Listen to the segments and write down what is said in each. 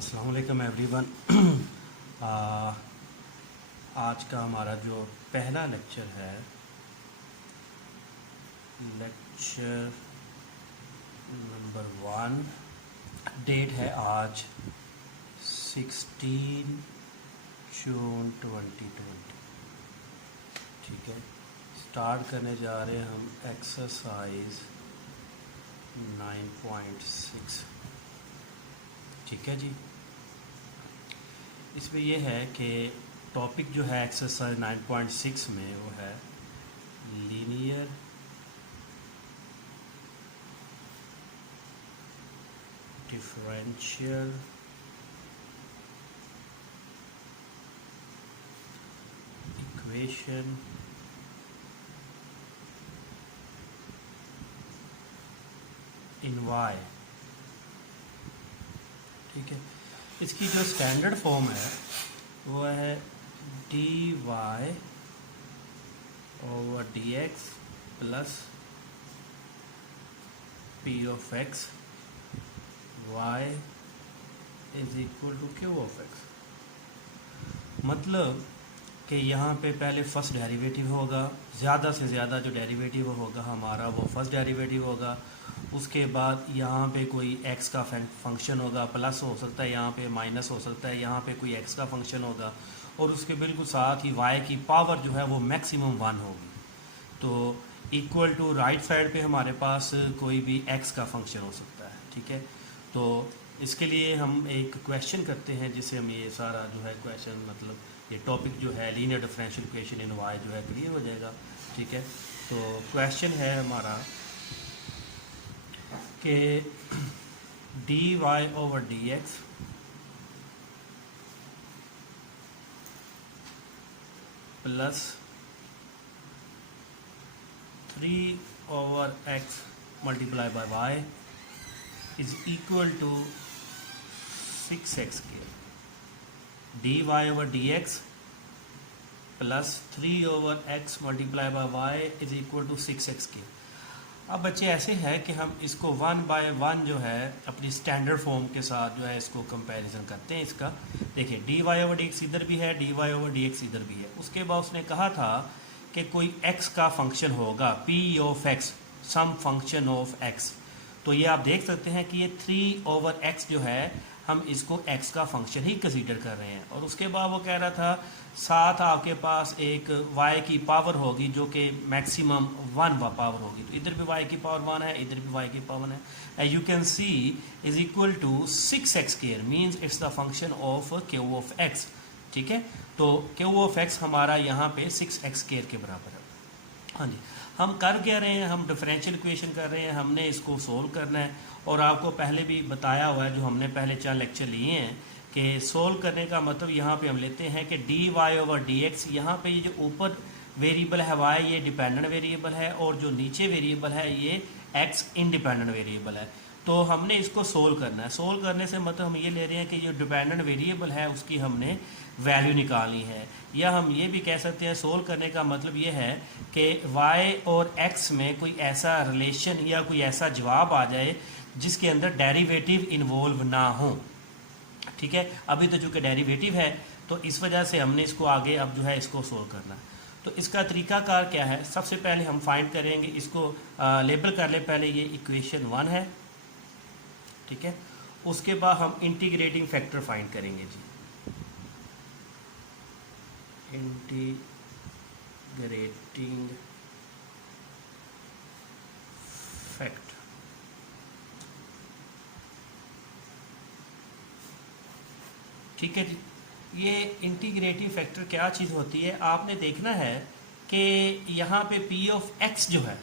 अस्सलाम वालेकुम एवरीवन। आज का हमारा जो पहला लेक्चर है, लेक्चर नंबर 1, डेट है आज 16 जून 2020। ठीक है, स्टार्ट करने जा रहे हैं हम एक्सरसाइज 9.6। ठीक है जी, इसमें यह है कि टॉपिक जो है एक्सरसाइज 9.6 में वो है linear differential equation in y. ठीक है, इसकी जो स्टैंडर्ड फॉर्म है वो है dy over dx plus p of x y is equal to q of x। मतलब कि यहाँ पे पहले फर्स्ट डेरिवेटिव होगा, ज़्यादा से ज़्यादा जो डेरिवेटिव होगा हमारा वो फर्स्ट डेरिवेटिव होगा। उसके बाद यहाँ पे कोई x का फंक्शन होगा, प्लस हो सकता है, यहाँ पे माइनस हो सकता है, यहाँ पे कोई x का फंक्शन होगा, और उसके बिल्कुल साथ ही y की पावर जो है वो मैक्सिमम 1 होगी। तो इक्वल टू राइट साइड पे हमारे पास कोई भी x का फंक्शन हो सकता है। ठीक है, तो इसके लिए हम एक क्वेश्चन करते हैं जिससे हम ये सारा जो है क्वेश्चन, मतलब ये टॉपिक जो है लीनियर डिफरेंशियल इक्वेशन इन y जो है क्लियर हो जाएगा। ठीक है, तो क्वेश्चन है हमारा कि dy over dx plus 3 over x multiply by y is equal to 6x के। dy over dx plus 3 over x multiply by y is equal to 6x के। अब बच्चे ऐसे है कि हम इसको 1 बाय 1 जो है अपनी स्टैंडर्ड फॉर्म के साथ जो है इसको कंपैरिजन करते हैं। इसका देखिए dy ओवर dx इधर भी है, dy ओवर dx इधर भी है। उसके बाद उसने कहा था कि कोई x का फंक्शन होगा p of x, some function of x। तो ये आप देख सकते हैं कि ये 3 ओवर x जो है हम इसको x का फंक्शन ही कंसीडर कर रहे हैं। और उसके बाद वो कह रहा था साथ आपके पास एक y की पावर होगी जो कि मैक्सिमम 1 पावर होगी। तो इधर भी y की पावर 1 है, इधर भी y की पावर है। You can see is equal to 6x square, means it's the function of q of x। ठीक है, तो q ऑफ x हमारा यहाँ पे 6x स्क्वायर के बराबर है। हाँ जी, हम कर क्या रहे हैं, हम डिफरेंशियल इक्वेशन कर रहे हैं, हमने इसको सोल्व करना है। और आपको पहले भी बताया हुआ है, जो हमने पहले 4 लेक्चर लिए हैं, कि सोल्व करने का मतलब यहाँ पे हम लेते हैं कि dy ओवर dx, यहाँ पे ये जो ऊपर वेरिएबल है y ये डिपेंडेंट वेरिएबल है, और जो नीचे वेरिएबल है ये x इंडिपेंडेंट वेरिएबल है। तो हमने इसको सोल्व करना है। सोल्व करने से मतलब हम ये ले रहे हैं कि जो डिपेंडेंट वेरिएबल है उसकी हमने वैल्यू निकालनी है। या हम ये भी कह सकते हैं सोल्व करने का मतलब ये है कि y और x में कोई ऐसा रिलेशन या कोई ऐसा जवाब आ जाए जिसके अंदर डेरिवेटिव इन्वॉल्व ना हो। ठीक है, अभी तो चूँकि डेरिवेटिव है तो इस वजह से हमने इसको आगे अब जो है इसको सोल्व करना है। तो इसका तरीकाकार क्या है, सबसे पहले हम फाइंड करेंगे, इसको लेबल कर ले पहले, ये इक्वेशन 1 है। ठीक है, उसके बाद हम इंटीग्रेटिंग फैक्टर फाइंड करेंगे जी। इंटीग्रेटिंग फैक्टर, ठीक है जी। ये इंटीग्रेटिंग फैक्टर क्या चीज़ होती है, आपने देखना है कि यहाँ पे p ऑफ x जो है,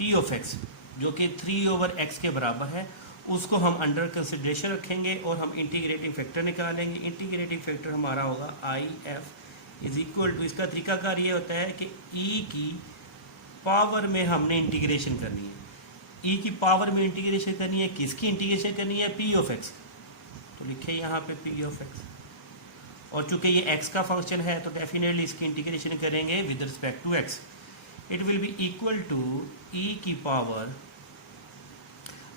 p ऑफ x जो कि 3 ओवर x के बराबर है, उसको हम अंडर कंसिडरेशन रखेंगे और हम इंटीग्रेटिंग फैक्टर निकालेंगे। इंटीग्रेटिंग फैक्टर हमारा होगा IF इज इक्वल टू, इसका तरीकाकार ये होता है कि e की पावर में हमने इंटीग्रेशन करनी है। e की पावर में इंटीग्रेशन करनी है, किसकी इंटीग्रेशन करनी है, p ऑफ x। तो लिखे यहाँ पे p ऑफ x, और चूंकि ये x का फंक्शन है तो डेफिनेटली इसकी इंटीग्रेशन करेंगे with respect to x। It will be equal to e की पावर,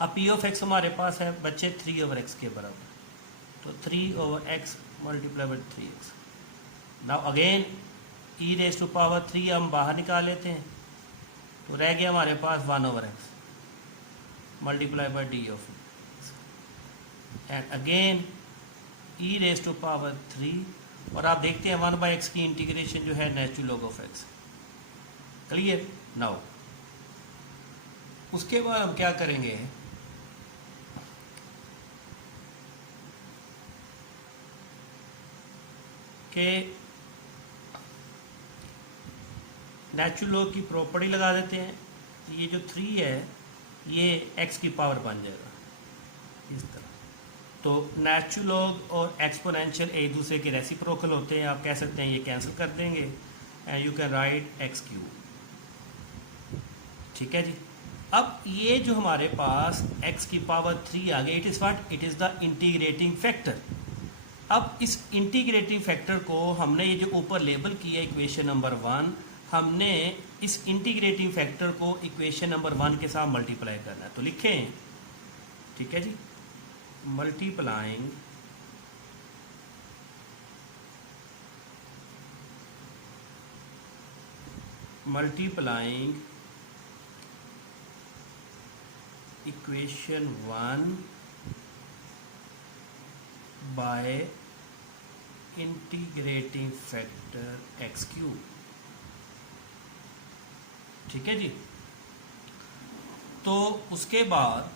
अब p ऑफ x हमारे पास है बच्चे 3 ओवर x के बराबर। तो 3/x multiply by 3x। Now again e⁻³ हम बाहर निकाल लेते हैं, तो रह गया हमारे पास 1/x multiply by d of x and again e⁻³ और आप देखते हैं 1/x की इंटीग्रेशन जो है natural log of x। Clear? Now उसके बाद हम क्या करेंगे कि नेचुरल लॉग की प्रॉपर्टी लगा देते हैं। ये जो 3 है ये x की पावर बन जाएगा इस तरह। तो नेचुरल लॉग और एक्सपोनेंशियल एक दूसरे के रेसिप्रोकल होते हैं, आप कह सकते हैं ये कैंसिल कर देंगे and you can write x³। ठीक है जी। अब ये जो हमारे पास x की पावर 3 आ गई, it is what? It is the integrating factor. अब इस इंटीग्रेटिंग फैक्टर को हमने ये जो ऊपर लेबल किया इक्वेशन नंबर 1, हमने इस इंटीग्रेटिंग फैक्टर को इक्वेशन नंबर 1 के साथ मल्टीप्लाई करना है। तो लिखें, ठीक है जी, multiplying equation 1 by integrating factor x³। ठीक है जी। तो उसके बाद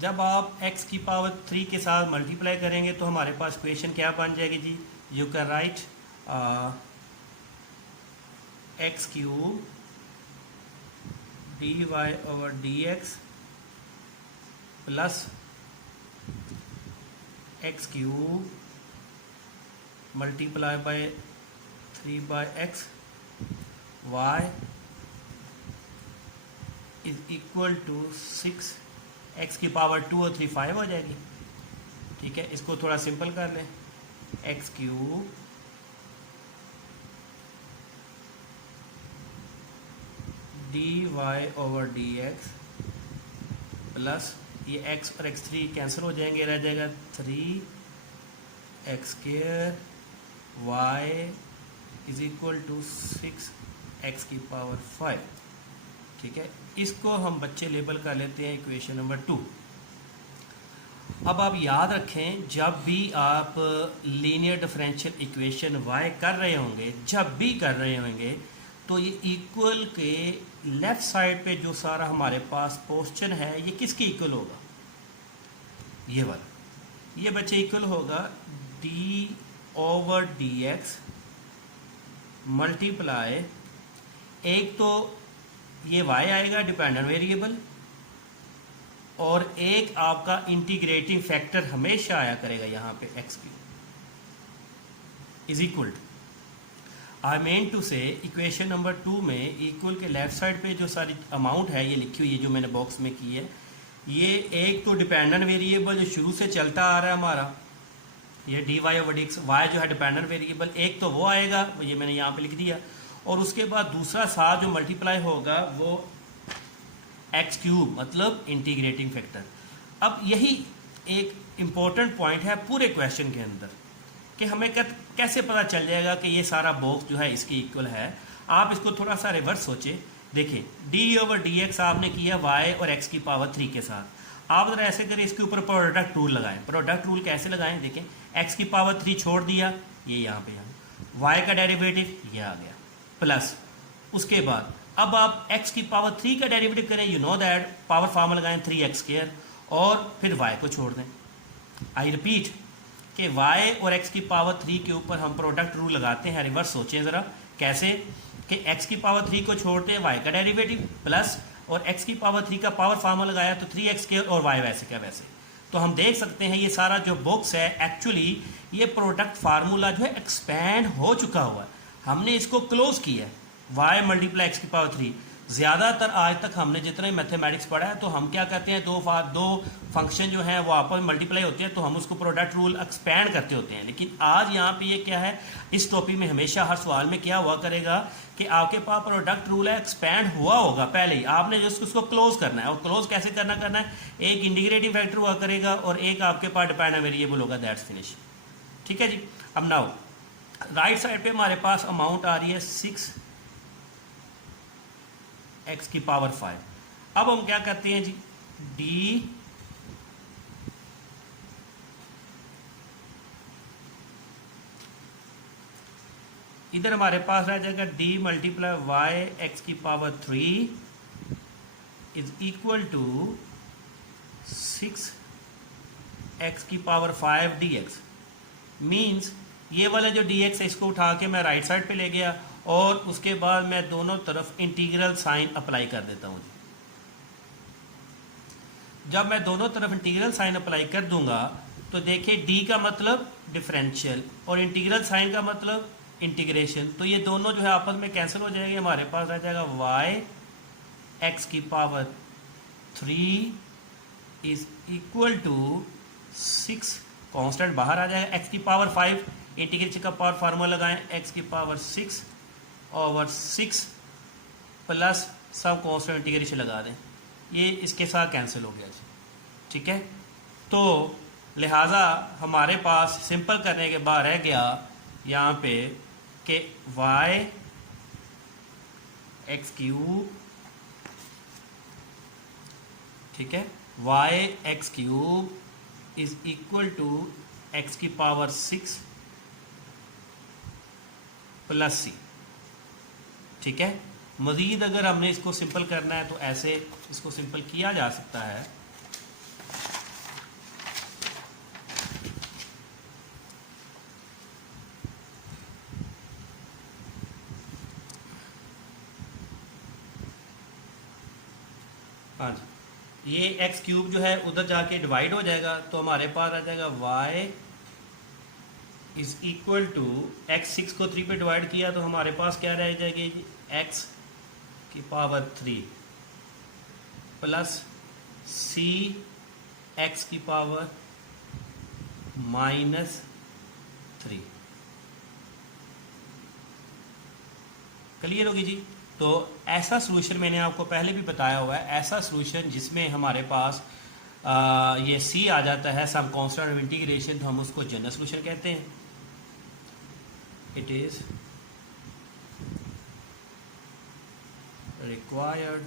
जब आप x की पावर 3 के साथ मल्टीप्लाई करेंगे तो हमारे पास इक्वेशन क्या बन जाएगी जी? You can write x³ dy/dx plus x³ multiply by 3/x y is equal to 6। x की पावर 2 और 3 5 हो जाएगी। ठीक है, इसको थोड़ा सिंपल कर लें, x³ dy/dx प्लस ये x और x3 कैंसिल हो जाएंगे, रह जाएगा 3x² y is equal to 6x की पावर 5। ठीक है, इसको हम बच्चे लेबल कर लेते हैं इक्वेशन नंबर 2। अब आप याद रखें, जब भी आप लीनियर डिफरेंशियल इक्वेशन y कर रहे होंगे, जब भी कर रहे होंगे, तो ये इक्वल के लेफ्ट साइड पे जो सारा हमारे पास पोर्शन है ये किसके इक्वल होगा? ये वाला। ये बच्चे इक्वल होगा d/dx मल्टीप्लाई, एक तो ये y आएगा डिपेंडेंट वेरिएबल, और एक आपका इंटीग्रेटिंग फैक्टर हमेशा आया करेगा यहाँ पे x³ is equal to, I mean to say equation number 2 में इक्वल के लेफ्ट साइड पे जो सारी अमाउंट है ये लिखी हुई है जो मैंने बॉक्स में की है, ये एक तो डिपेंडेंट वेरिएबल जो शुरू से चलता आ रहा है हमारा, ये dy/dx y जो है डिपेंडेंट वेरिएबल, एक तो वो आएगा, ये मैंने यहाँ पे लिख दिया, और उसके बाद दूसरा साथ जो मल्टीप्लाई होगा वो x³ मतलब इंटीग्रेटिंग फैक्टर। अब यही एक इम्पोर्टेंट पॉइंट है पूरे क्वेश्चन के अंदर कि हमें कैसे पता चल जाएगा कि ये सारा बॉक्स जो है इसके इक्वल है। आप इसको थोड़ा सा रिवर्स सोचें, देखिए d/dx आपने किया y और x की पावर 3 के साथ, आप अगर ऐसे करें इसके ऊपर प्रोडक्ट रूल लगाएं। प्रोडक्ट रूल कैसे लगाएं? देखें, x की पावर 3 छोड़ दिया, ये यहाँ पे y का डेरिवेटिव ये आ गया, प्लस उसके बाद अब आप x की पावर 3 का डेरिवेटिव करें, you know that power formula लगाएं 3x² और फिर y को छोड़ दें। आई रिपीट कि y और x की पावर 3 के ऊपर हम प्रोडक्ट रूल लगाते हैं। रिवर्स सोचें ज़रा कैसे, कि x की पावर 3 को छोड़ते हैं, y का डेरिवेटिव प्लस, और x की पावर 3 का पावर फार्मूला लगाया तो 3x² और y वैसे क्या वैसे। तो हम देख सकते हैं ये सारा जो बॉक्स है एक्चुअली ये प्रोडक्ट फार्मूला जो है एक्सपैंड हो चुका हुआ है, हमने इसको क्लोज किया है। y मल्टीप्लाई x की पावर 3, ज़्यादातर आज तक हमने जितने मैथमेटिक्स पढ़ा है तो हम क्या कहते हैं, दो फंक्शन जो हैं वो आपस में मल्टीप्लाई होते हैं तो हम उसको प्रोडक्ट रूल एक्सपैंड करते होते हैं। लेकिन आज यहाँ पे ये क्या है, इस टॉपिक में हमेशा हर सवाल में क्या हुआ करेगा कि आपके पास प्रोडक्ट रूल है, एक्सपैंड हुआ होगा पहले ही, आपने जस्ट उसको क्लोज करना है। और क्लोज कैसे करना है, एक इंटीग्रेटिंग फैक्टर हुआ करेगा और एक आपके पास डिपेंडेंट वेरिएबल होगा, दैट्स फिनिश। ठीक है जी। अब नाउ राइट साइड पे हमारे पास अमाउंट आ रही है 6x की पावर 5। अब हम क्या करते हैं जी, डी इधर हमारे पास रह जाएगा डी मल्टीप्लाई वाई एक्स की power 3 is equal to 6x की पावर 5 dx। मीन्स ये वाला जो dx है इसको उठा के मैं राइट साइड पे ले गया और उसके बाद मैं दोनों तरफ इंटीग्रल साइन अप्लाई कर देता हूँ। जब मैं दोनों तरफ इंटीग्रल साइन अप्लाई कर दूंगा तो देखिए d का मतलब डिफरेंशियल और इंटीग्रल साइन का मतलब इंटीग्रेशन, तो ये दोनों जो है आपस में कैंसिल हो जाएंगे। हमारे पास रह जाएगा y x की power 3 is equal to 6, constant बाहर आ जाएगा, x की पावर 5, इंटीग्रेशन का पावर फार्मूला लगाएं, x की पावर 6 ओवर 6 प्लस सब कांस्टेंट इंटीग्रेशन लगा दें, ये इसके साथ कैंसिल हो गया जी। ठीक है, तो लिहाजा हमारे पास सिंपल करने के बाद रह गया यहाँ पे कि y एक्स क्यूब, ठीक है, y x cube is equal to x की पावर 6 प्लस सी। ठीक है, मज़ीद अगर हमने इसको सिंपल करना है तो ऐसे इसको सिंपल किया जा सकता है। हाँ जी, ये एक्स क्यूब जो है उधर जाके डिवाइड हो जाएगा तो हमारे पास आ जाएगा y is equal to x, 6 को 3 पे डिवाइड किया तो हमारे पास क्या रह जाएगी जी, x की पावर 3 प्लस सी एक्स की पावर -3। क्लियर होगी जी। तो ऐसा सॉल्यूशन मैंने आपको पहले भी बताया हुआ है, ऐसा सॉल्यूशन जिसमें हमारे पास ये c आ जाता है सम कांस्टेंट ऑफ इंटीग्रेशन, तो हम उसको जनरल सॉल्यूशन कहते हैं। It is required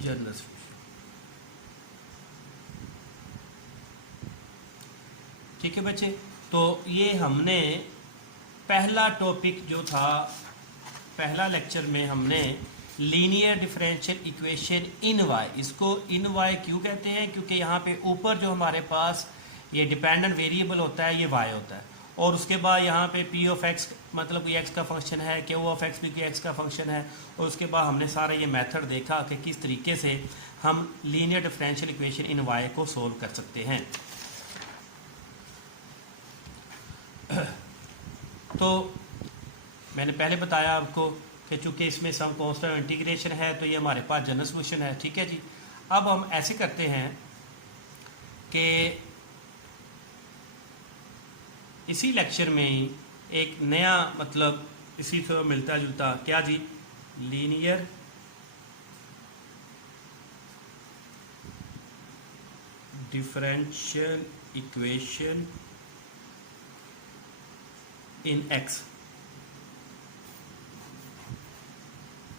general solution. ठीक है बच्चे, तो ये हमने पहला टॉपिक जो था, पहला लेक्चर में हमने linear differential equation in y, इसको इन वाई क्यों कहते हैं, क्योंकि यहाँ पे ऊपर जो हमारे पास ये डिपेंडेंट वेरिएबल होता है ये वाई होता है, और उसके बाद यहाँ पे पी ऑफ एक्स मतलब कोई एक्स का फंक्शन है, क्यू ऑफ एक्स भी कोई एक्स का फंक्शन है, और उसके बाद हमने सारा ये मेथड देखा कि किस तरीके से हम linear differential equation in y को सोल्व कर सकते हैं। तो मैंने पहले बताया आपको कि चूंकि इसमें सम कांस्टेंट इंटीग्रेशन है तो ये हमारे पास जनरल सॉल्यूशन है। ठीक है जी, अब हम ऐसे करते हैं कि इसी लेक्चर में ही एक नया मतलब इसी से मिलता जुलता क्या जी, linear differential equation in X.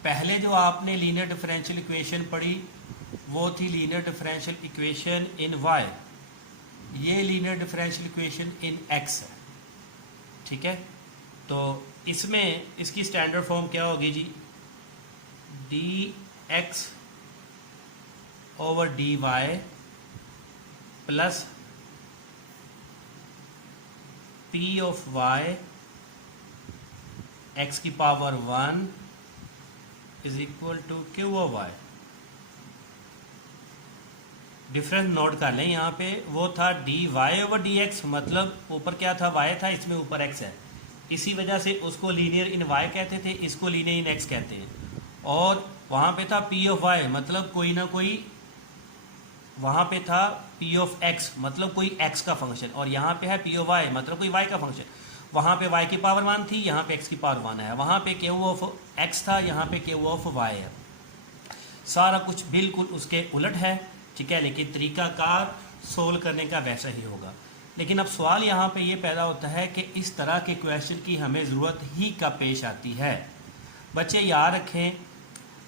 पहले जो आपने लीनियर डिफरेंशियल इक्वेशन पढ़ी वो थी linear differential equation in Y, ये linear differential equation in X है। ठीक है, तो इसमें इसकी स्टैंडर्ड फॉर्म क्या होगी जी, D x over D Y plus P of Y x की power 1 is equal to Q of Y difference note कर लें यहाँ पे, वो था D Y over D X, मतलब ऊपर क्या था, वाई था, इसमें ऊपर एक्स है, इसी वजह से उसको लीनियर इन वाई कहते थे, इसको लीनियर इन एक्स कहते हैं। और वहाँ पे था पी ऑफ वाई, मतलब कोई ना कोई, वहाँ पे था पी ऑफ एक्स मतलब कोई एक्स का फंक्शन, और यहाँ पे है पी ऑफ वाई मतलब कोई वाई का फंक्शन। वहाँ पे वाई की पावर 1 थी, यहाँ पे एक्स की पावर 1 है, वहाँ पे क्यू ऑफ एक्स था, यहाँ पे क्यू ऑफ वाई है। सारा कुछ बिल्कुल उसके उलट है, ठीक है, लेकिन तरीकाकार सोल्व करने का वैसा ही होगा। लेकिन अब सवाल यहाँ पे ये पैदा होता है कि इस तरह के क्वेश्चन की हमें ज़रूरत ही कब पेश आती है। बच्चे याद रखें,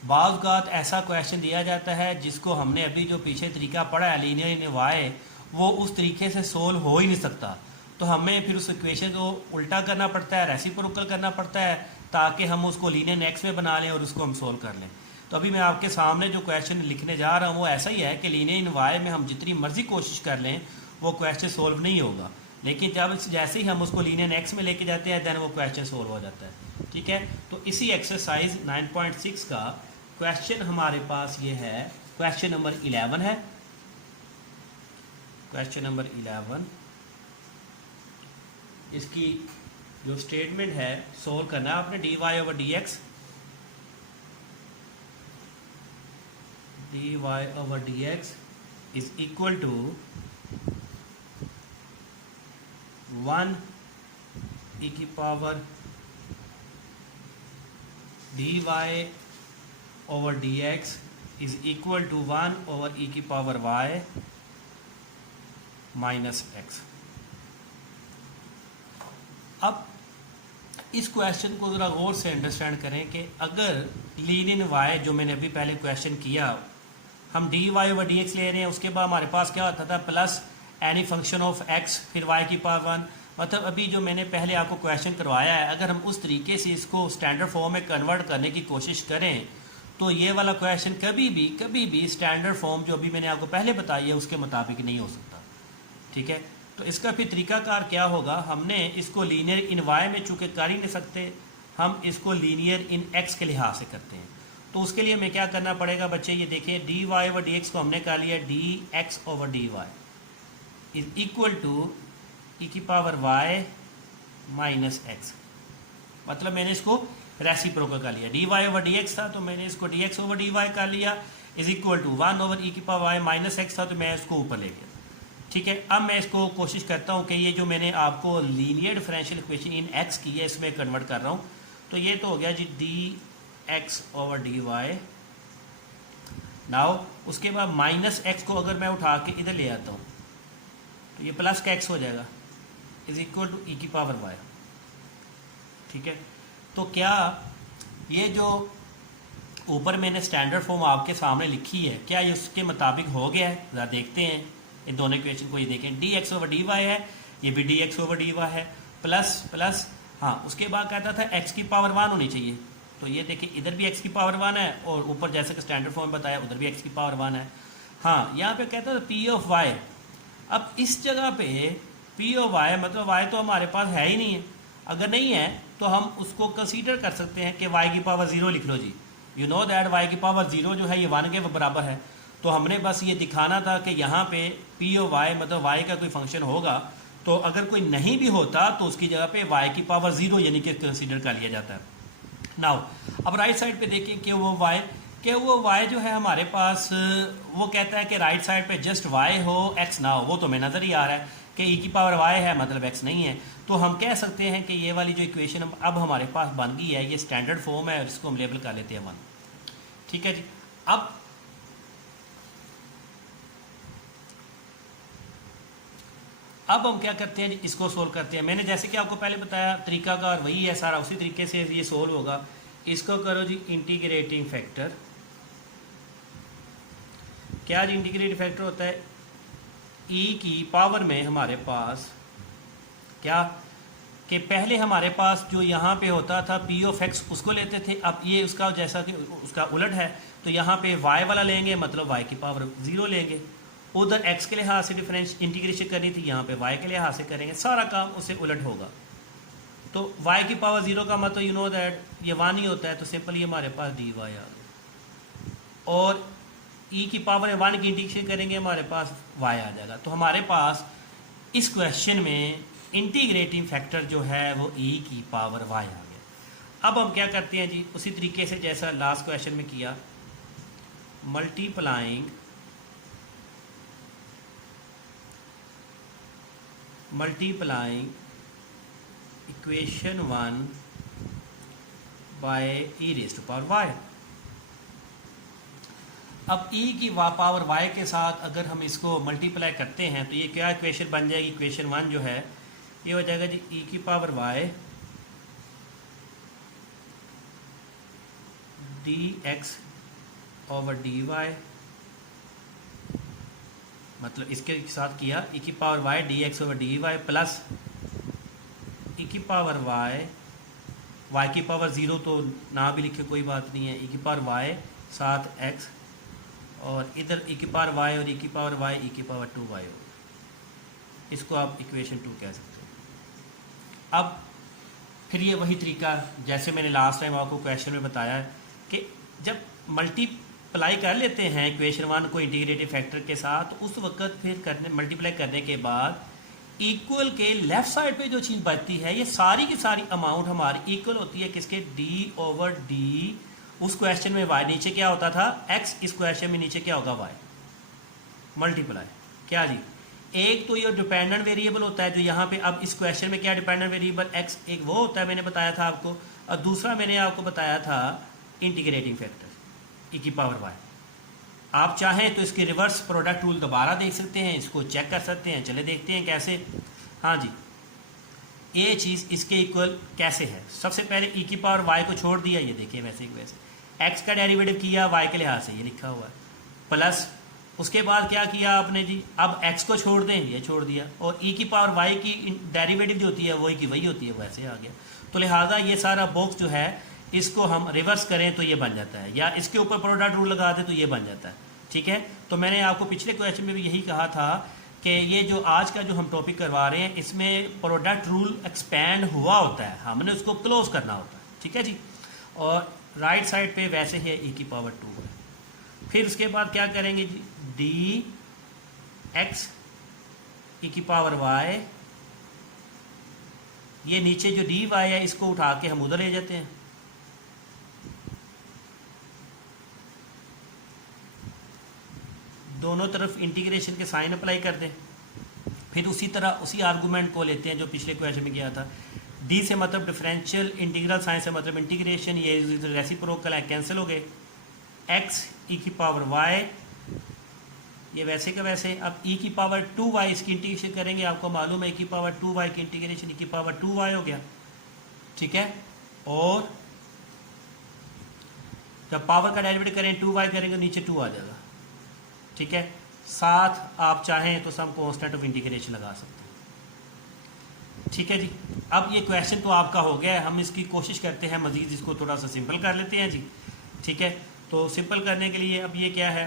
बाज़ ऐसा क्वेश्चन दिया जाता है जिसको हमने अभी जो पीछे तरीका पढ़ा है लीनियर इन वाई, वो उस तरीके से सोल्व हो ही नहीं सकता, तो हमें फिर उस इक्वेशन को उल्टा करना पड़ता है, रेसिप्रोकल करना पड़ता है, ताकि हम उसको लीनियर एक्स में बना लें और उसको हम सोल्व कर लें। तो अभी मैं आपके सामने जो क्वेश्चन लिखने जा रहा हूँ वो ऐसा ही है कि लीनियर इन वाई में हम जितनी मर्जी कोशिश कर लें वो क्वेश्चन सोल्व नहीं होगा, लेकिन जब जैसे ही हम उसको लीनियर एक्स में लेके जाते हैं देन वो क्वेश्चन सोल्व हो जाता है। ठीक है, तो इसी एक्सरसाइज 9.6 का क्वेश्चन हमारे पास ये है, क्वेश्चन नंबर 11 है। क्वेश्चन नंबर 11, इसकी जो स्टेटमेंट है सोल्व करना है आपने, d Y over D x, d Y over D x is equal to 1 e की power d Y over D x is equal to 1 over e की power y minus x. अब इस question को ज़रा गौर से अंडरस्टैंड करें कि अगर लीनियर y जो मैंने अभी पहले क्वेश्चन किया, हम d Y over D x ले रहे हैं, उसके बाद हमारे पास क्या होता था, plus any function of x फिर y की पावर 1, मतलब अभी जो मैंने पहले आपको क्वेश्चन करवाया है, अगर हम उस तरीके से इसको स्टैंडर्ड फॉर्म में कन्वर्ट करने की कोशिश करें तो ये वाला क्वेश्चन कभी भी स्टैंडर्ड फॉर्म जो अभी मैंने आपको पहले बताई है उसके मुताबिक नहीं हो सकता। ठीक है, तो इसका फिर तरीकाकार क्या होगा, हमने इसको लीनियर इन वाई में चूँकि कर ही नहीं सकते, हम इसको लीनियर इन एक्स के लिहाज से करते हैं। तो उसके लिए हमें क्या करना पड़ेगा बच्चे, ये देखें, D Y over D X को हमने कर लिया D x over D Y is equal to E की पावर वाई माइनस एक्स, मतलब मैंने इसको रेसिप्रोकल कर लिया। D Y over D x था तो मैंने इसको d x over D y कर लिया, is equal to 1 over e की पावर वाई माइनस एक्स था तो मैं इसको ऊपर ले गया। ठीक है, अब मैं इसको कोशिश करता हूँ कि ये जो मैंने आपको linear differential equation in x की है इसमें कन्वर्ट कर रहा हूँ, तो ये तो हो गया जी D x over D y. Now उसके बाद माइनस एक्स को अगर मैं उठा के इधर ले आता हूँ तो ये प्लस का एक्स हो जाएगा, इज इक्वल टू ई की पावर वाई। ठीक है, तो क्या ये जो ऊपर मैंने स्टैंडर्ड फॉर्म आपके सामने लिखी है क्या ये उसके मुताबिक हो गया है? ज़रा देखते हैं इन दोनों इक्वेशन को। ये देखें, d x over D y है, ये भी d x over D y है, प्लस प्लस, हाँ उसके बाद कहता था एक्स की पावर 1 होनी चाहिए, तो ये देखिए इधर भी एक्स की पावर 1 है और ऊपर जैसे कि स्टैंडर्ड फॉर्म बताया उधर भी एक्स की पावर 1 है। हाँ, यहाँ पे कहता था पी ऑफ वाई, अब इस जगह पे पी ऑफ वाई मतलब वाई तो हमारे पास है ही नहीं है, अगर नहीं है तो हम उसको कंसीडर कर सकते हैं कि y की पावर 0 लिख लो जी। यू नो दैट y की पावर 0 जो है ये 1 के बराबर है, तो हमने बस ये दिखाना था कि यहाँ पे पी ऑफ वाई मतलब y का कोई फंक्शन होगा, तो अगर कोई नहीं भी होता तो उसकी जगह पे y की पावर 0 यानी कि कंसीडर कर लिया जाता है। नाउ अब राइट साइड पे देखें कि वो y जो है हमारे पास, वो कहता है कि राइट साइड पे जस्ट y हो x ना हो, वो तो हमें नज़र ही आ रहा है कि e की पावर y है मतलब x नहीं है, तो हम कह सकते हैं कि ये वाली जो इक्वेशन अब हमारे पास बन गई है ये स्टैंडर्ड फॉर्म है, इसको हम लेबल कर लेते हैं 1। ठीक है जी, अब हम क्या करते हैं जी, इसको सोल्व करते हैं। मैंने जैसे कि आपको पहले बताया तरीकाकार वही है, सारा उसी तरीके से ये सोल्व होगा। इसको करो जी इंटीग्रेटिंग फैक्टर। क्या जी इंटीग्रेटिंग फैक्टर होता है, e की पावर में हमारे पास क्या कि पहले हमारे पास जो यहाँ पे होता था पी ऑफ एक्स उसको लेते थे, अब ये उसका जैसा कि उसका उलट है, तो यहाँ पे y वाला लेंगे मतलब y की पावर 0 लेंगे, उधर x के लिहाज से डिफरेंस इंटीग्रेशन करनी थी, यहाँ पे y के लिहाज से करेंगे, सारा काम उससे उलट होगा। तो y की पावर 0 का मतलब यू नो दैट ये 1 ही होता है, तो सिंपल ये हमारे पास dy आ गया। और ई की पावर 1 की इंटीग्रेशन करेंगे हमारे पास y आ जाएगा। तो हमारे पास इस क्वेश्चन में इंटीग्रेटिंग फैक्टर जो है वो e की पावर y आ गया। अब हम क्या करते हैं जी, उसी तरीके से जैसा लास्ट क्वेश्चन में किया, multiplying equation 1 by e raise to power y। अब e की पावर y के साथ अगर हम इसको मल्टीप्लाई करते हैं तो ये क्या इक्वेशन बन जाएगी, इक्वेशन 1 जो है ये हो जाएगा जी e की power y dx over dy, मतलब इसके साथ किया e की power y dx over dy plus e की पावर y की पावर 0 तो ना भी लिखे कोई बात नहीं है, e की पावर y साथ x और इधर e की पावर y और e की पावर y e की पावर 2y होगा। इसको आप इक्वेशन 2 कह सकते हो। अब फिर ये वही तरीका जैसे मैंने लास्ट टाइम आपको क्वेश्चन में बताया है कि जब मल्टीप्लाई कर लेते हैं इक्वेशन 1 को इंटीग्रेटिव फैक्टर के साथ, तो उस वक्त फिर मल्टीप्लाई करने के बाद इक्वल के लेफ्ट साइड पे जो चीज़ बचती है ये सारी की सारी अमाउंट हमारी इक्वल होती है किसके, d ओवर d। उस क्वेश्चन में y नीचे क्या होता था x, इस क्वेश्चन में नीचे क्या होगा y मल्टीप्लाई क्या जी, एक तो ये डिपेंडेंट वेरिएबल होता है जो यहाँ पे, अब इस क्वेश्चन में क्या डिपेंडेंट वेरिएबल x एक वो होता है मैंने बताया था आपको, और दूसरा मैंने आपको बताया था इंटीग्रेटिंग फैक्टर e की पावर y। आप चाहें तो इसके रिवर्स प्रोडक्ट रूल दोबारा देख सकते हैं, इसको चेक कर सकते हैं। चले देखते हैं कैसे। हाँ जी, ये चीज़ इसके इक्वल कैसे है। सबसे पहले e की पावर y को छोड़ दिया, ये देखिए वैसे ही वैसे x का डेरिवेटिव किया y के लिहाज से, ये लिखा हुआ है, प्लस उसके बाद क्या किया आपने जी, अब x को छोड़ दें, ये छोड़ दिया, और e की पावर y की डेरिवेटिव जो होती है वही की वही होती है, वैसे आ गया। तो लिहाजा ये सारा बॉक्स जो है इसको हम रिवर्स करें तो ये बन जाता है, या इसके ऊपर प्रोडक्ट रूल लगा दें तो ये बन जाता है। ठीक है, तो मैंने आपको पिछले क्वेश्चन में भी यही कहा था कि ये जो आज का जो हम टॉपिक करवा रहे हैं इसमें प्रोडक्ट रूल एक्सपैंड हुआ होता है, हमने उसको क्लोज करना होता है। ठीक है जी, और राइट साइड पे वैसे ही e की पावर 2 है। फिर उसके बाद क्या करेंगे जी, डी एक्स e की पावर y, ये नीचे जो dy है इसको उठा के हम उधर ले जाते हैं, दोनों तरफ इंटीग्रेशन के साइन अप्लाई कर दें। फिर उसी तरह उसी आर्गूमेंट को लेते हैं जो पिछले क्वेश्चन में किया था, डी से मतलब डिफरेंशियल, इंटीग्रल साइन से मतलब इंटीग्रेशन, ये रेसिप्रोकल है, कैंसिल हो गए। एक्स ई की पावर वाई, ये वैसे का वैसे। अब ई की पावर 2y इसकी इंटीग्रेशन करेंगे, आपको मालूम है ई की पावर 2y की इंटीग्रेशन ई की पावर 2y हो गया। ठीक है, और जब पावर का डेरिवेटिव करें 2y करेंगे नीचे 2 आ जाएगा। ठीक है, साथ आप चाहें तो सम कांस्टेंट ऑफ इंटीग्रेशन लगा सकते हैं। ठीक है जी, अब ये क्वेश्चन तो आपका हो गया है, हम इसकी कोशिश करते हैं मजीद इसको थोड़ा सा सिंपल कर लेते हैं जी। ठीक है, तो सिंपल करने के लिए अब ये क्या है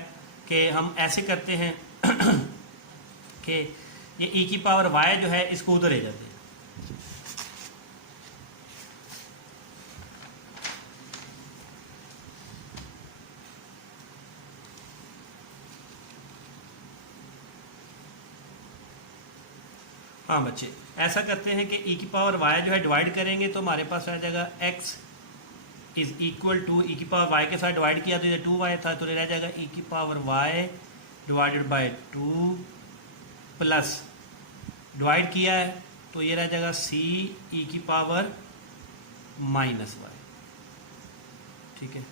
कि हम ऐसे करते हैं कि ये e की पावर y जो है इसको उधर ले जाते हैं। हाँ बच्चे, ऐसा करते हैं कि e की पावर y जो है डिवाइड करेंगे तो हमारे पास आ जाएगा x is equal to e की पावर y के साथ डिवाइड किया तो ये 2y था, तो रह जाएगा e की power y divided by 2 plus divide किया है तो ये रह जाएगा c e की पावर माइनस y। ठीक है,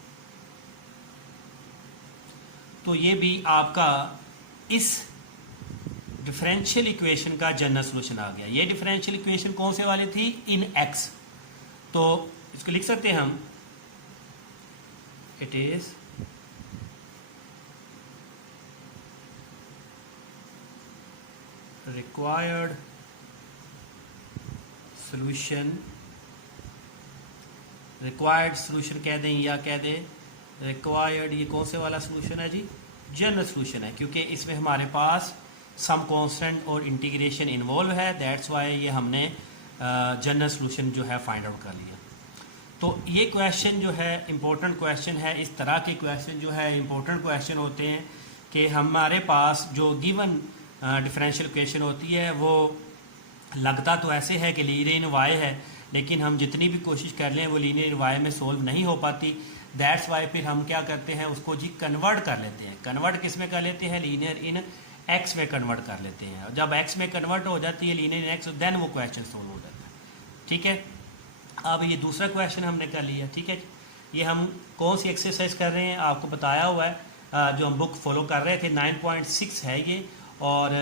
तो ये भी आपका इस डिफरेंशियल इक्वेशन का जनरल सॉल्यूशन आ गया। ये डिफरेंशियल इक्वेशन कौन से वाली थी, इन x, तो इसको लिख सकते हैं हम, it is required solution, required solution कह दें या कह दें रिक्वायर्ड, ये कौन से वाला सॉल्यूशन है जी, जनरल सॉल्यूशन है, क्योंकि इसमें हमारे पास सम कांस्टेंट और इंटीग्रेशन इन्वॉल्व है, दैट्स वाई ये हमने जनरल सॉल्यूशन जो है फाइंड आउट कर लिया। तो ये क्वेश्चन जो है इम्पोर्टेंट क्वेश्चन है। इस तरह के क्वेश्चन जो है इम्पोर्टेंट क्वेश्चन होते हैं कि हमारे पास जो गिवन डिफरेंशियल इक्वेशन होती है वो लगता तो ऐसे है कि लीनियर इन वाई है, लेकिन हम जितनी भी कोशिश कर लें वो लीनियर इन वाई में सोल्व नहीं हो पाती। दैट्स वाई फिर हम क्या करते हैं, उसको जी कन्वर्ट कर लेते हैं। कन्वर्ट किस में कर लेते हैं, लीनियर इन एक्स में कन्वर्ट कर लेते हैं। और जब एक्स में कन्वर्ट हो जाती है लीनियर इन एक्स, देन वो क्वेश्चन सोल्व हो जाता है। ठीक है, अब ये दूसरा क्वेश्चन हमने कर लिया। ठीक है, ये हम कौन सी एक्सरसाइज कर रहे हैं आपको बताया हुआ है, जो हम बुक फॉलो कर रहे थे। 9.6 है ये, और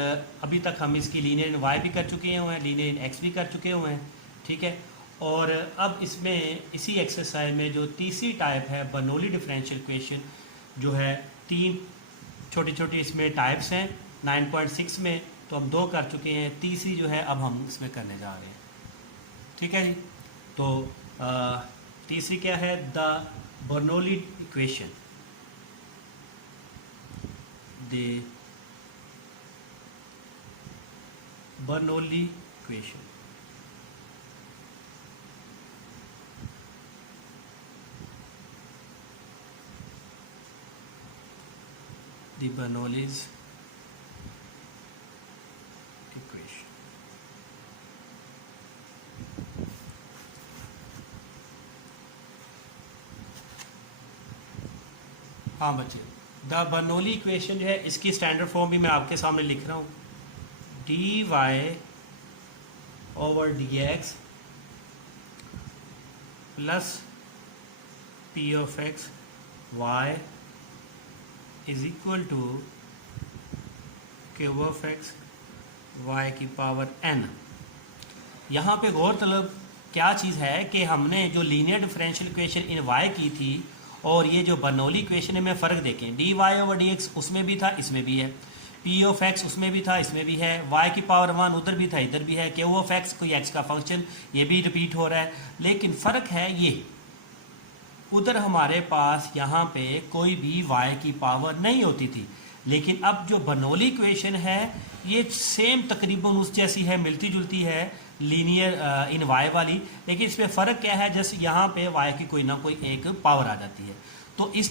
अभी तक हम इसकी लीनियर इन वाई भी कर चुके हुए हैं, लीनियर इन एक्स भी कर चुके हुए हैं। ठीक है, और अब इसमें इसी एक्सरसाइज में जो तीसरी टाइप है बर्नौली डिफरेंशियल इक्वेशन, जो है 3 छोटी छोटी इसमें टाइप्स हैं 9.6 में, तो हम 2 कर चुके हैं, तीसरी जो है अब हम इसमें करने जा रहे हैं। ठीक है जी, तो तीसरी क्या है, the Bernoulli equation. The Bernoulli equation. The Bernoulli's equation. हाँ बच्चे, द बर्नौली इक्वेशन जो है इसकी स्टैंडर्ड फॉर्म भी मैं आपके सामने लिख रहा हूँ। D Y over D x plus P of x y is equal to cube of x y की पावर n। यहाँ पे गौरतलब क्या चीज़ है कि हमने जो लीनियर डिफरेंशियल इक्वेशन इन y की थी और ये जो बर्नौली इक्वेशन है में फ़र्क देखें। D Y over D x उसमें भी था, इसमें भी है। पी ऑफ एक्स उसमें भी था, इसमें भी है। वाई की पावर 1 उधर भी था, इधर भी है। क्यू ऑफ एक्स कोई एक्स का फंक्शन, ये भी रिपीट हो रहा है। लेकिन फ़र्क है ये, उधर हमारे पास यहाँ पे कोई भी वाई की पावर नहीं होती थी, लेकिन अब जो बर्नौली इक्वेशन है ये सेम तकरीबन उस जैसी है, मिलती जुलती है लीनियर इन वाई वाली, लेकिन इसमें फ़र्क क्या है, जैसे यहाँ पे वाई की कोई ना कोई एक पावर आ जाती है। तो इस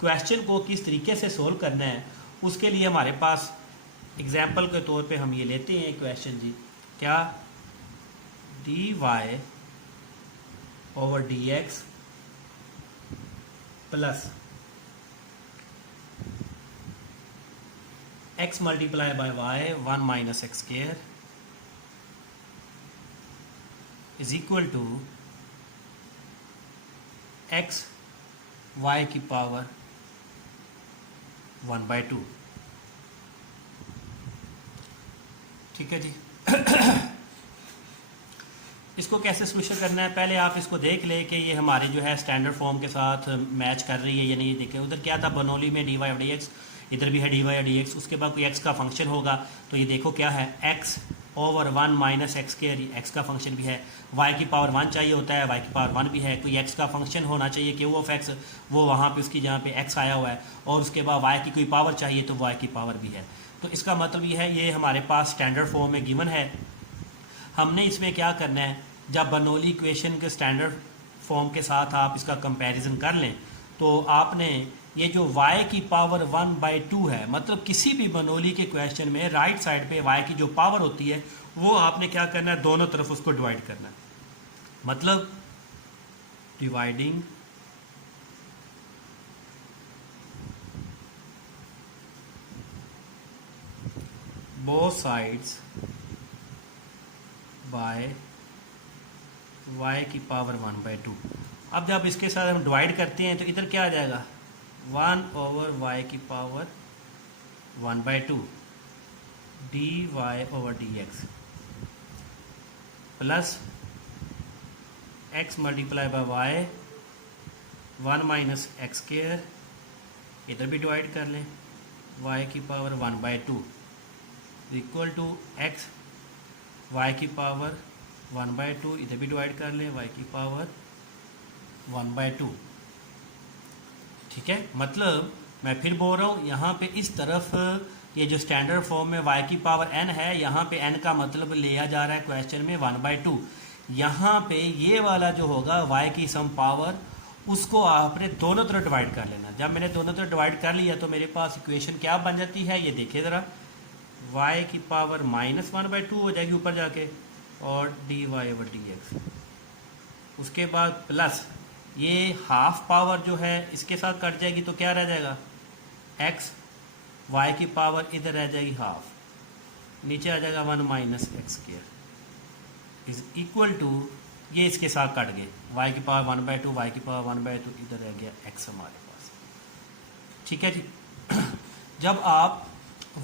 क्वेश्चन को किस तरीके से सोल्व करना है, उसके लिए हमारे पास एग्जाम्पल के तौर पे हम ये लेते हैं क्वेश्चन जी, क्या, d Y over D x plus x multiply by y 1 minus x square is equal to x y की पावर 1/2। ठीक है जी। इसको कैसे सोल्यूशन करना है, पहले आप इसको देख ले कि ये हमारे जो है स्टैंडर्ड फॉर्म के साथ मैच कर रही है या नहीं। देखें उधर क्या था बर्नौली में डी वाई डी एक्स, इधर भी है डी वाई डी एक्स, उसके बाद कोई एक्स का फंक्शन होगा, तो ये देखो क्या है, x over 1 minus x square, x का फंक्शन भी है। वाई की पावर 1 चाहिए होता है, वाई की पावर 1 भी है। कोई एक्स का फंक्शन होना चाहिए, क्यू ऑफ एक्स, वो वहाँ पे उसकी जहाँ पे एक्स आया हुआ है, और उसके बाद वाई की कोई पावर चाहिए तो वाई की पावर भी है। तो इसका मतलब ये है, ये हमारे पास स्टैंडर्ड फॉर्म में गिवन है। हमने इसमें क्या करना है, जब बर्नौली इक्वेशन के स्टैंडर्ड फॉर्म के साथ आप इसका कंपैरिजन कर लें, तो आपने ये जो y की पावर 1/2 है, मतलब किसी भी बर्नौली के क्वेश्चन में राइट साइड पे y की जो पावर होती है वो आपने क्या करना है, दोनों तरफ उसको डिवाइड करना है। मतलब dividing both sides by y की पावर 1/2। अब जब इसके साथ हम डिवाइड करते हैं तो इधर क्या आ जाएगा, 1 ओवर y की power 1/2 d Y over D x plus x multiply by y 1 minus x square, इधर भी डिवाइड कर लें, y की power 1/2 equal to x y की पावर 1/2, इधर भी डिवाइड कर लें, y की पावर 1/2। ठीक है, मतलब मैं फिर बोल रहा हूँ, यहाँ पे इस तरफ ये जो स्टैंडर्ड फॉर्म में y की पावर n है, यहाँ पे n का मतलब लिया जा रहा है क्वेश्चन में 1/2। यहाँ पे ये वाला जो होगा y की सम पावर, उसको आपने दोनों तरफ डिवाइड कर लेना। जब मैंने दोनों तरफ डिवाइड कर लिया तो मेरे पास इक्वेशन क्या बन जाती है, ये देखिए ज़रा, y की पावर -1/2 हो जाएगी ऊपर जाके, और dy/dx। उसके बाद प्लस ये हाफ पावर जो है इसके साथ कट जाएगी तो क्या रह जाएगा, x, y की पावर इधर रह जाएगी हाफ, नीचे आ जाएगा 1 - x² इज इक्वल टू, ये इसके साथ कट गए, y की पावर 1/2, y की पावर 1/2, इधर रह गया x हमारे पास। ठीक है जी। जब आप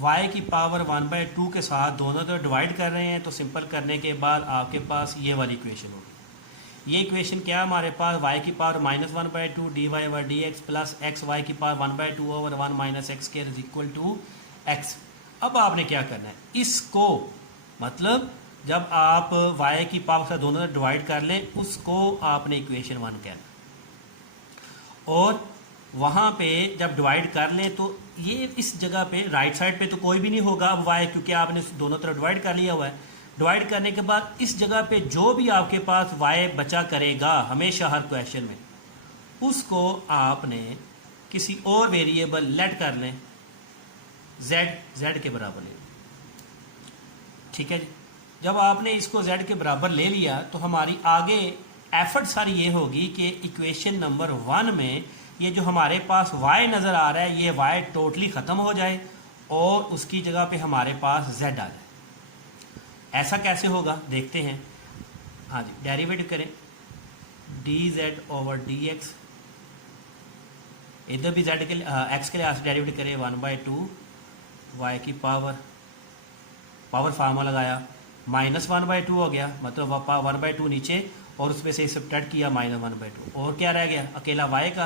y की पावर 1/2 के साथ दोनों तरफ डिवाइड कर रहे हैं तो सिंपल करने के बाद आपके पास ये वाली इक्वेशन होगी। ये इक्वेशन क्या है हमारे पास, y की power -1/2 dy/dx plus x y की power 1/2 over 1 - x² is equal to x। अब आपने क्या करना है, इसको मतलब जब आप y की पावर से दोनों तरफ डिवाइड कर लें उसको आपने इक्वेशन 1 कहना, और वहाँ पे जब डिवाइड कर लें तो ये इस जगह पे राइट साइड पे तो कोई भी नहीं होगा अब y, क्योंकि आपने दोनों तरफ डिवाइड कर लिया हुआ है। डिवाइड करने के बाद इस जगह पे जो भी आपके पास y बचा करेगा हमेशा हर क्वेश्चन में, उसको आपने किसी और वेरिएबल लेट कर लें, z के बराबर ले। ठीक है जी। जब आपने इसको z के बराबर ले लिया तो हमारी आगे एफर्ट सारी ये होगी कि इक्वेशन नंबर 1 में ये जो हमारे पास y नज़र आ रहा है ये y टोटली ख़त्म हो जाए और उसकी जगह पे हमारे पास z आ जाए। ऐसा कैसे होगा देखते हैं। हाँ जी, डेरिवेटिव करें, dz/dx, इधर भी z के x के लिए डेरिवेटिव करें 1/2 y की पावर फार्मूला लगाया, -1/2 हो गया, मतलब 1/2 नीचे और उसमें से सब्ट्रैक्ट किया -1/2, और क्या रह गया अकेला y का,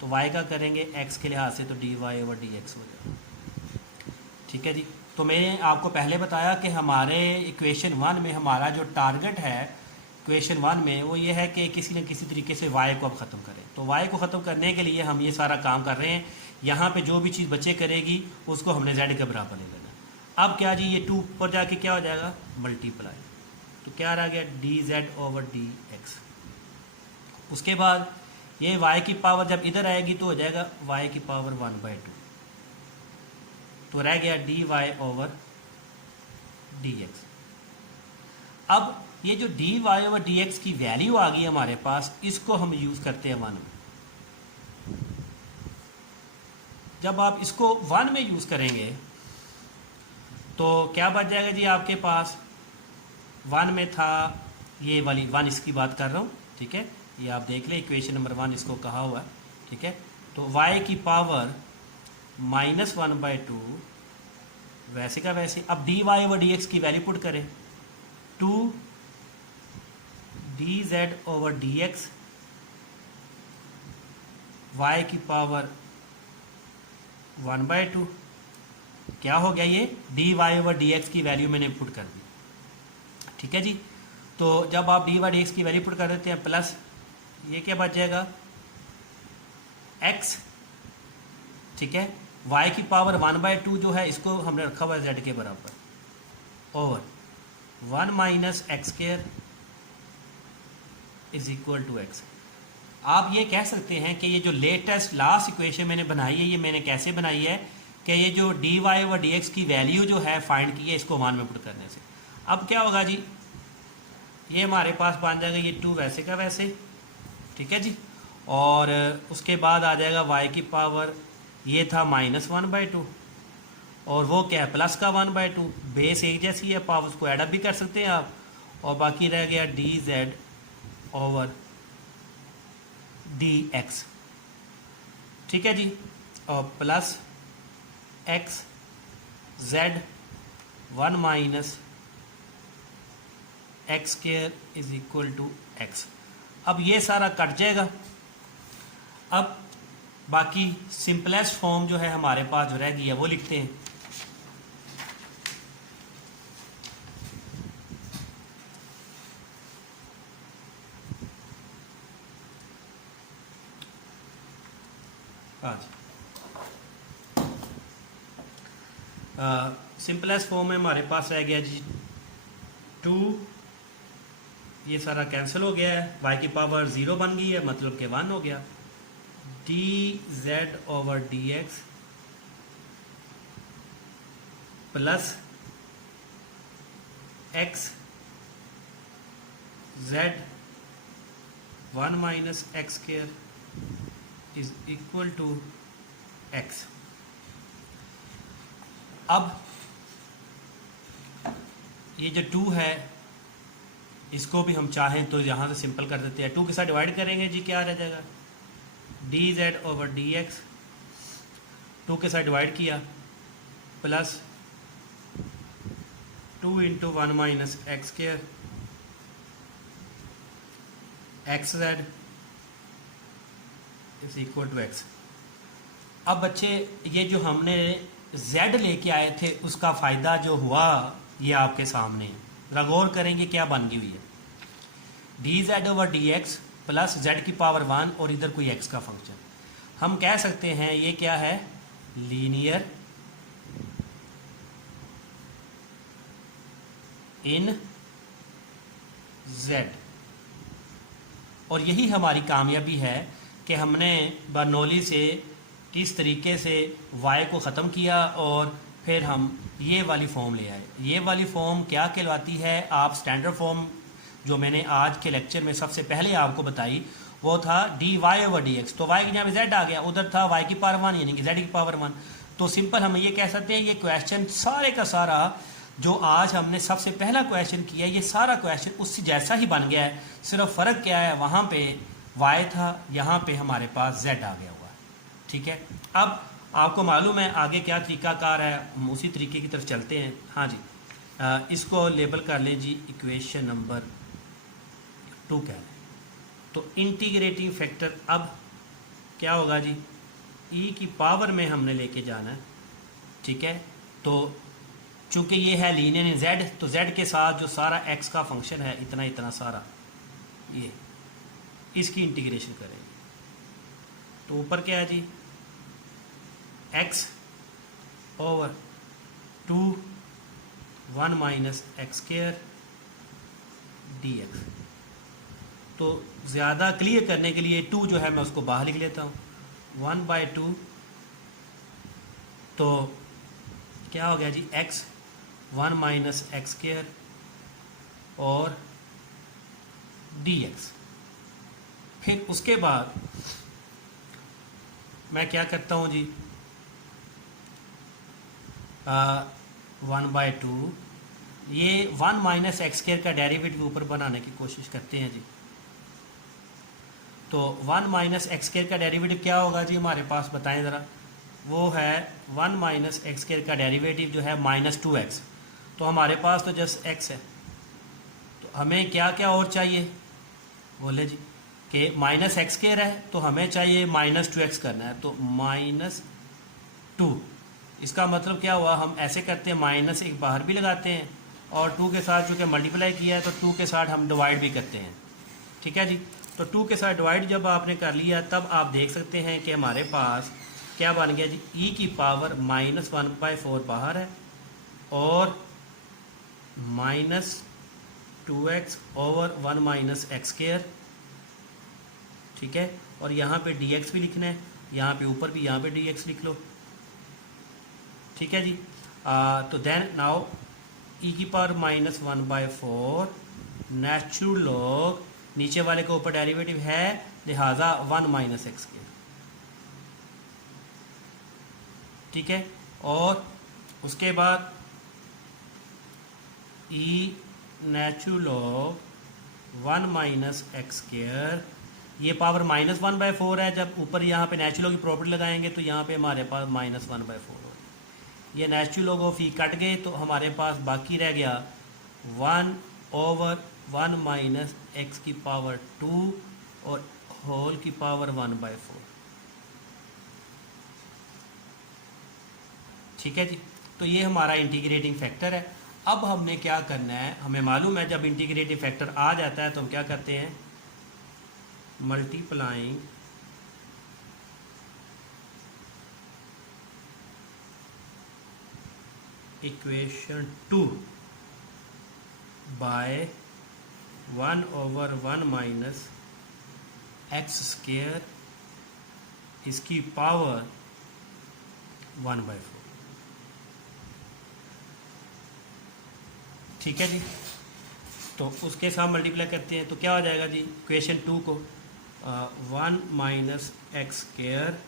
तो y का करेंगे x के लिहाज से तो dy/dx हो जाएगा। ठीक है जी। तो मैंने आपको पहले बताया कि हमारे इक्वेशन 1 में हमारा जो टारगेट है इक्वेशन 1 में वो ये है कि किसी न किसी तरीके से y को अब ख़त्म करें। तो y को ख़त्म करने के लिए हम ये सारा काम कर रहे हैं। यहाँ पे जो भी चीज़ बचे करेगी उसको हमने z के बराबर ले लेना। अब क्या जी, ये 2 ऊपर जाके क्या हो जाएगा, मल्टीप्लाई, तो क्या रह गया dz/dx। उसके बाद ये y की पावर जब इधर आएगी तो हो जाएगा y की पावर 1/2, तो रह गया dy/dx। अब ये जो dy/dx की वैल्यू आ गई हमारे पास, इसको हम यूज़ करते हैं 1 में। जब आप इसको 1 में यूज़ करेंगे तो क्या बच जाएगा जी आपके पास, 1 में था ये वाली 1, इसकी बात कर रहा हूँ। ठीक है, ये आप देख लें इक्वेशन नंबर 1 इसको कहा हुआ है। ठीक है, तो y की पावर -1/2 वैसे का वैसे। अब dy/dx की वैल्यू पुट करें, 2 dz/dx y की पावर 1/2, क्या हो गया, ये dy/dx की वैल्यू मैंने पुट कर दी। ठीक है जी। तो जब आप dy/dx की वैल्यू पुट कर देते हैं प्लस ये क्या बच जाएगा x। ठीक है, y की पावर 1/2 जो है इसको हमने रखा हुआ है z के बराबर, over 1 - x² is equal to x। आप ये कह सकते हैं कि ये जो लेटेस्ट लास्ट इक्वेशन मैंने बनाई है, ये मैंने कैसे बनाई है कि ये जो dy/dx की वैल्यू जो है फाइंड की है इसको 1 में पुट करने से। अब क्या होगा जी, ये हमारे पास बन जाएगा ये 2 वैसे का वैसे। ठीक है जी, और उसके बाद आ जाएगा y की पावर, ये था -1/2 और वो क्या है प्लस का 1/2, बेस एक जैसी है, पावर को एडअप भी कर सकते हैं आप, और बाकी रह गया dz/dx। ठीक है जी, और plus x z 1 - x² is equal to x। अब ये सारा कट जाएगा। अब बाकी सिंपलेस्ट फॉर्म जो है हमारे पास जो रह गई है वो लिखते हैं। सिंपलेस्ट फॉर्म में हमारे पास रह गया जी 2 ये सारा कैंसिल हो गया है, y की पावर 0 बन गई है, मतलब कि 1 हो गया। dz/dx plus x z 1 minus x square is equal to x। अब ये जो 2 है इसको भी हम चाहें तो यहाँ से सिंपल कर देते हैं, 2 के साथ डिवाइड करेंगे जी, क्या रह जाएगा dz/dx, 2 के साथ डिवाइड किया, plus 2 into 1 minus x square x z is equal to x. अब बच्चे ये जो हमने z लेके आए थे उसका फ़ायदा जो हुआ ये आपके सामने है। गौर करेंगे क्या बन गई हुई है, dz/dx प्लस z की पावर 1 और इधर कोई x का फंक्शन। हम कह सकते हैं ये क्या है, लीनियर इन z। और यही हमारी कामयाबी है कि हमने बर्नौली से किस तरीके से y को ख़त्म किया और फिर हम ये वाली फॉर्म ले आए। ये वाली फॉर्म क्या कहलाती है, आप स्टैंडर्ड फॉर्म जो मैंने आज के लेक्चर में सबसे पहले आपको बताई वो था dy/dx, तो y की जगह z आ गया, उधर था y की पावर 1 यानी कि z की पावर 1। तो सिंपल हम ये कह सकते हैं ये क्वेश्चन सारे का सारा जो आज हमने सबसे पहला क्वेश्चन किया ये सारा क्वेश्चन उससे जैसा ही बन गया है, सिर्फ फ़र्क क्या है, वहाँ पे y था, यहाँ पे हमारे पास z आ गया हुआ है। ठीक है, अब आपको मालूम है आगे क्या तरीकाकार है, हम उसी तरीके की तरफ चलते हैं। हाँ जी, इसको लेबल कर लें जी, इक्वेशन नंबर 2 कह लें। तो इंटीग्रेटिंग फैक्टर अब क्या होगा जी, e की पावर में हमने लेके जाना है। ठीक है, तो चूंकि ये है लीनियर इन z, तो z के साथ जो सारा x का फंक्शन है इतना इतना सारा, ये इसकी इंटीग्रेशन करेंगे। तो ऊपर क्या है जी, x over 2 1 minus x square dx। तो ज़्यादा क्लियर करने के लिए 2 जो है मैं उसको बाहर लिख लेता हूँ, 1/2। तो क्या हो गया जी, x 1 माइनस एक्स स्क्वायर और dx। फिर उसके बाद मैं क्या करता हूँ जी, 1/2 ये 1 माइनस एक्स स्क्वायर का डेरिवेटिव ऊपर बनाने की कोशिश करते हैं जी। तो 1 माइनस एक्स स्क्वायर का डेरिवेटिव क्या होगा जी हमारे पास, बताएं ज़रा। वो है 1 माइनस एक्स स्क्वायर का डेरिवेटिव जो है -2x। तो हमारे पास तो जस्ट x है, तो हमें क्या क्या और चाहिए, बोले जी कि माइनस एक्स स्क्वायर है तो हमें चाहिए -2x करना है, तो -2। इसका मतलब क्या हुआ, हम ऐसे करते हैं माइनस एक बाहर भी लगाते हैं और 2 के साथ चूँकि मल्टीप्लाई किया है तो 2 के साथ हम डिवाइड भी करते हैं। ठीक है जी, तो 2 के साथ डिवाइड जब आपने कर लिया तब आप देख सकते हैं कि हमारे पास क्या बन गया जी, e की पावर -1/4 बाहर है और -2x over 1 minus x square. ठीक है, और यहाँ पे dx भी लिखना है, यहाँ पे ऊपर भी यहाँ पे dx लिख लो। ठीक है जी, तो देन नाउ e की पावर -1/4 नेचुरल लॉग, नीचे वाले के ऊपर डेरिवेटिव है लिहाजा 1 माइनस एक्स स्क्वायर। ठीक है, और उसके बाद e natural log 1 minus x square, ये पावर -1/4 है, जब ऊपर यहाँ पे नेचुरल लॉग की प्रॉपर्टी लगाएंगे तो यहाँ पे हमारे पास -1/4 हो, ये natural log of E cut गए तो हमारे पास बाकी रह गया 1 ओवर 1 माइनस एक्स की पावर 2 और होल की पावर 1/4। ठीक है जी, तो ये हमारा इंटीग्रेटिंग फैक्टर है। अब हमने क्या करना है, हमें मालूम है जब इंटीग्रेटिंग फैक्टर आ जाता है तो हम क्या करते हैं, multiplying equation 2 by 1/1 minus x square इसकी पावर 1/4। ठीक है जी। तो उसके साथ मल्टीप्लाई करते हैं तो क्या हो जाएगा जी, इक्वेशन 2 को 1 minus x square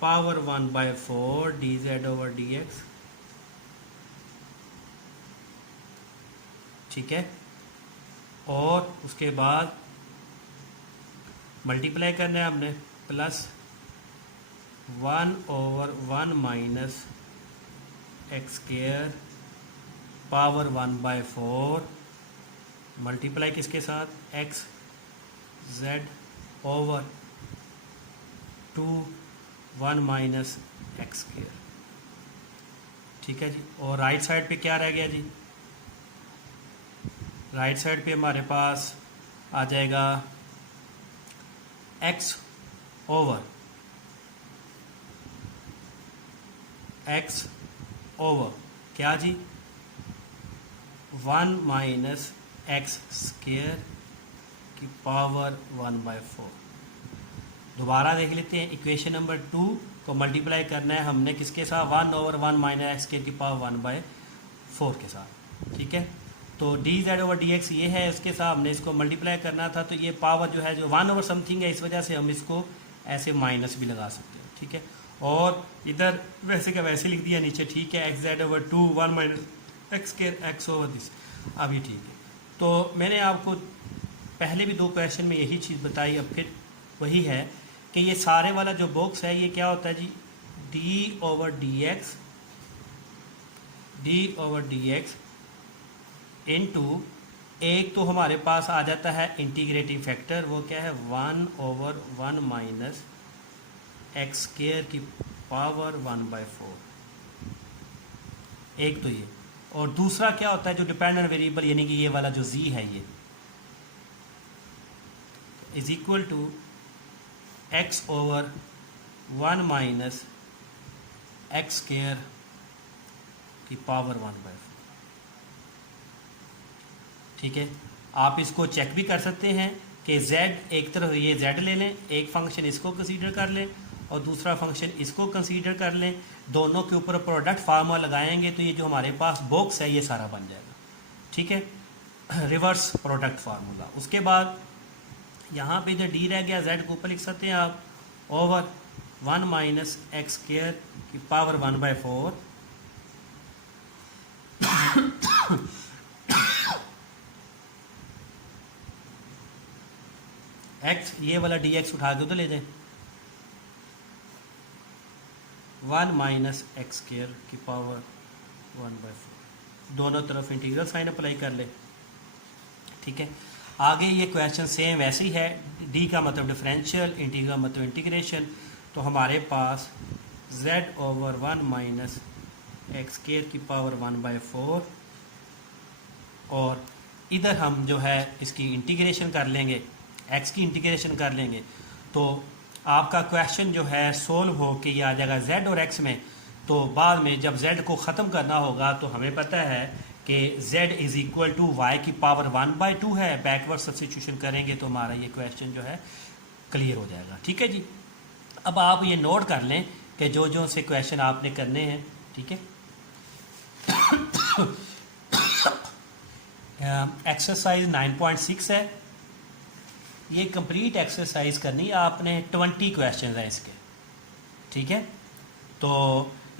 power 1/4 dz/dx। ठीक है, और उसके बाद मल्टीप्लाई करना है हमने, plus 1/1 minus x square power 1/4 multiply किसके साथ, x Z over 2 1 minus x square. ठीक है जी, और राइट साइड पे क्या रह गया जी, राइट साइड पे हमारे पास आ जाएगा एक्स ओवर क्या जी, 1 माइनस एक्स स्क्वायर की पावर 1/4। दोबारा देख लेते हैं, इक्वेशन नंबर 2 को मल्टीप्लाई करना है हमने किसके साथ, 1/1 माइनस एक्स स्क्वायर की पावर 1/4 के साथ। ठीक है, तो dz/dx ये है, इसके साथ हमने इसको मल्टीप्लाई करना था, तो ये पावर जो है जो 1/समथिंग है, इस वजह से हम इसको ऐसे माइनस भी लगा सकते हैं। ठीक है, और इधर वैसे का वैसे लिख दिया नीचे। ठीक है, xz/2 1 minus x square x over this, अभी ठीक है। तो मैंने आपको पहले भी 2 क्वेश्चन में यही चीज़ बताई, अब फिर वही है कि ये सारे वाला जो बॉक्स है ये क्या होता है जी, d/dx इनटू एक तो हमारे पास आ जाता है इंटीग्रेटिंग फैक्टर, वो क्या है 1/1 माइनस एक्स स्क्वायर की पावर 1/4, एक तो ये। और दूसरा क्या होता है जो डिपेंडेंट वेरिएबल, यानी कि ये वाला जो z है, ये is equal to x/1 minus x square की पावर 1/4। ठीक है, आप इसको चेक भी कर सकते हैं कि z, एक तरफ ये z ले लें, एक फंक्शन इसको कंसीडर कर लें और दूसरा फंक्शन इसको कंसीडर कर लें, दोनों के ऊपर प्रोडक्ट फार्मूला लगाएंगे तो ये जो हमारे पास बॉक्स है ये सारा बन जाएगा। ठीक है, रिवर्स प्रोडक्ट फार्मूला। उसके बाद यहाँ पे इधर d रह गया, z को ऊपर लिख सकते हैं आप, ओवर 1 माइनस एक्स स्क्वायर की पावर 1/4 x, ये वाला dx उठा के उधर ले जाएं, 1 माइनस एक्स स्क्वायर की पावर 1/4, दोनों तरफ इंटीग्रल साइन अप्लाई कर ले। ठीक है, आगे ये क्वेश्चन सेम वैसे ही है, d का मतलब डिफरेंशियल, इंटीग्रल मतलब इंटीग्रेशन। तो हमारे पास z/1 माइनस एक्स स्क्वायर की पावर 1/4, और इधर हम जो है इसकी इंटीग्रेशन कर लेंगे, x की इंटीग्रेशन कर लेंगे, तो आपका क्वेश्चन जो है सोल्व हो के ये आ जाएगा z और x में। तो बाद में जब z को ख़त्म करना होगा तो हमें पता है कि z is equal to y की पावर 1/2 है, बैकवर्ड सब्स्टिट्यूशन करेंगे तो हमारा ये क्वेश्चन जो है क्लियर हो जाएगा। ठीक है जी, अब आप ये नोट कर लें कि जो जो से क्वेश्चन आपने करने हैं। ठीक है, एक्सरसाइज 9.6 है, ये कंप्लीट एक्सरसाइज करनी है आपने, 20 क्वेश्चन हैं इसके। ठीक है, तो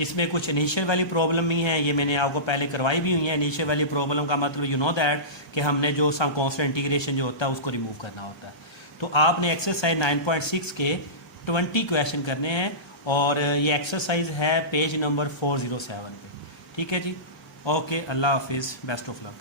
इसमें कुछ इनिशियल वाली प्रॉब्लम भी हैं, ये मैंने आपको पहले करवाई भी हुई है। इनिशियल वाली प्रॉब्लम का मतलब यू नो दैट कि हमने जो सम कांस्टेंट इंटीग्रेशन जो होता है उसको रिमूव करना होता है। तो आपने एक्सरसाइज 9.6 के 20 क्वेश्चन करने हैं, और ये एक्सरसाइज है पेज नंबर 407 पे। ठीक है जी, ओके, अल्लाह हाफिज़, बेस्ट ऑफ लक।